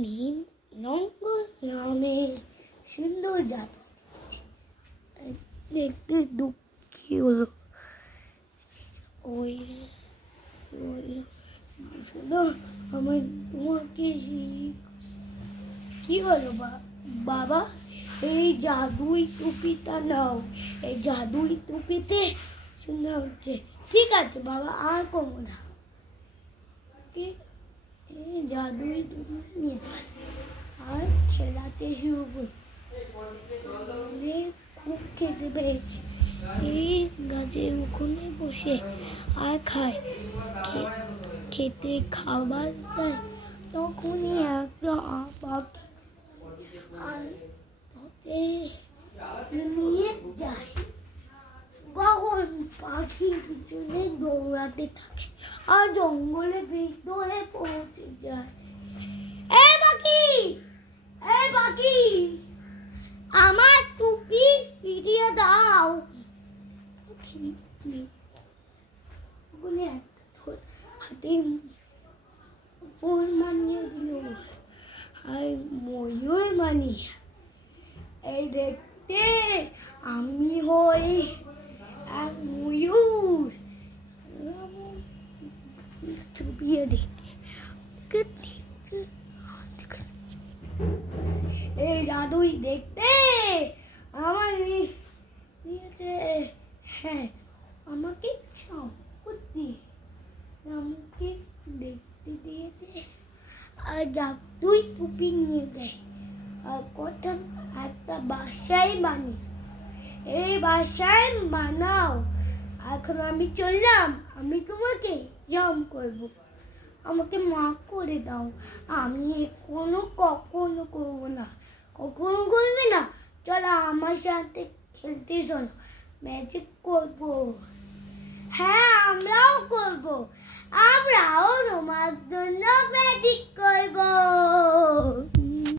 নীল রঙ নামে সুন্দর জাদু দেখতে দুঃখী হলো ওই শুধু আমি তোমাকে কি হলো বাবা এই জাদুই টুপিটা নাও এই জাদুই টুপিতে সুন্দর হচ্ছে ঠিক আছে বাবা আর কমো না কি জাদুই টুপি নিয়ে আর খেলাতে শুরু করি খুব খেতে পেয়েছি এই গাছের ওখানে বসে আর খায় খেতে খাবার দেয় তখনই একটা পাখি আর নিয়ে যায় কখন পাখির পিছনে দৌড়াতে থাকে আর জঙ্গলের ভিতরে পৌঁছে যায় এই পাখি আমার টুপি ফিরিয়ে দাও হাতে ফোন মানিয়ে দিল আর ময়ূর মানিয়ে এই দেখতে আমি হই এক ময়ূর ছবিয়ে দেখতে এই জাদুই দেখতে আমার দিয়েছে হ্যাঁ আমাকে সম্পত্তি আমাকে দেখতে দিয়েছে আর জাদুই টুপি নিয়ে দেয় আর কথা একটা বাসায় বানিয়ে এই বাসায় বানাও এখন আমি চললাম আমি তোমাকে জম করবো আমাকে মাফ করে দাও আমি কখনো করবো না কখনো করবে না চলো আমার সাথে খেলতে চলো ম্যাজিক করবো হ্যাঁ আমরাও করবো আমরাও